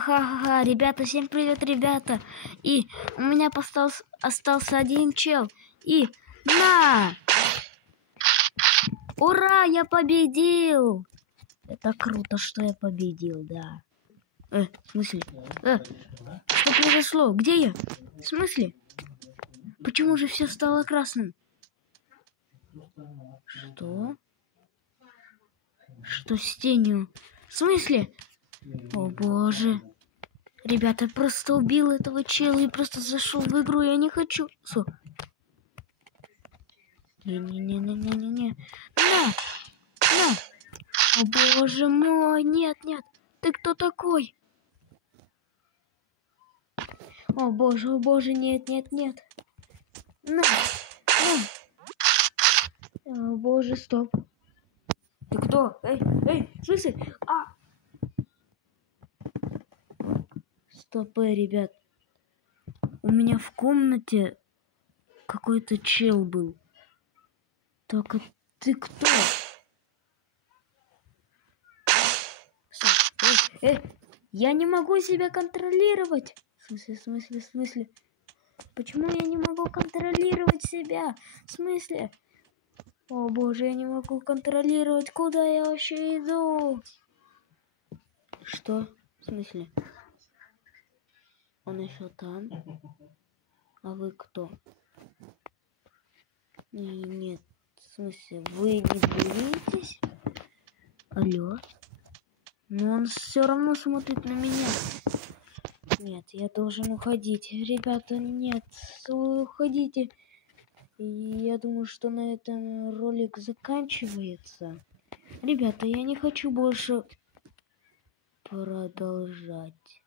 Ха-ха-ха, ребята, всем привет, ребята. И у меня остался один чел. И на! Ура, я победил! Это круто, что я победил, да. В смысле? Что произошло? Где я? В смысле? Почему же все стало красным? Что? Что с тенью? В смысле? О боже. Ребята, я просто убил этого чела и просто зашел в игру. Я не хочу. Не-не-не-не-не-не. На! О боже мой, нет. Ты кто такой? О боже, нет. На! О боже, стоп. Ты кто? Эй, в смысле? Стоп, ребят. У меня в комнате какой-то чел был. Только ты кто? Я не могу себя контролировать. В смысле? Почему я не могу контролировать себя? В смысле? О боже, я не могу контролировать, куда я вообще иду. Что? В смысле? Он еще там? А вы кто? Нет, в смысле, вы не боитесь? Алло? Но он все равно смотрит на меня. Нет, я должен уходить. Ребята, нет, уходите. Я думаю, что на этом ролик заканчивается. Ребята, я не хочу больше продолжать.